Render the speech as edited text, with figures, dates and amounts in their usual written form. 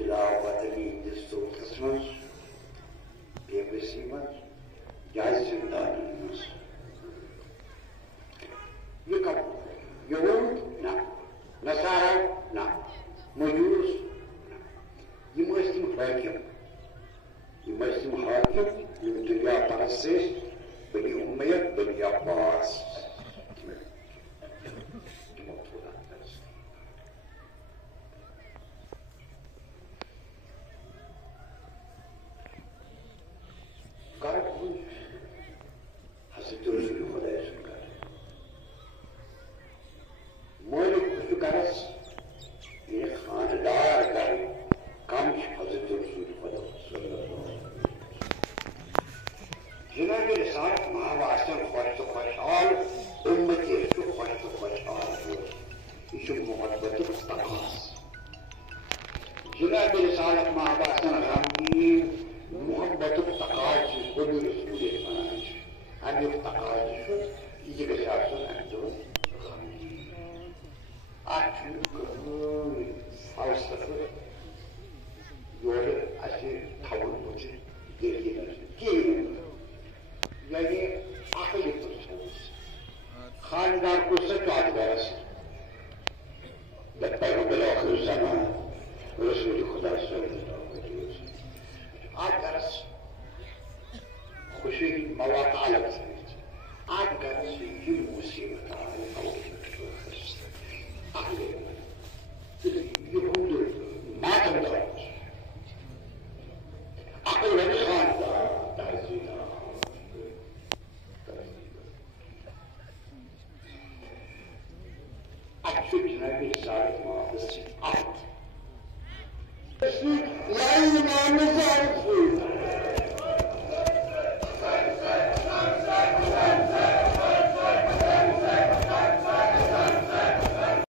तिलावतनी दस्तूरस मज बेबसी मज या जिंदानी मज ये कब यहूद ना नसारा ना मजूस ये मुस्लिम हाकिम ये दुनिया परस्तिश बनी उम्मैया बनी अब्बास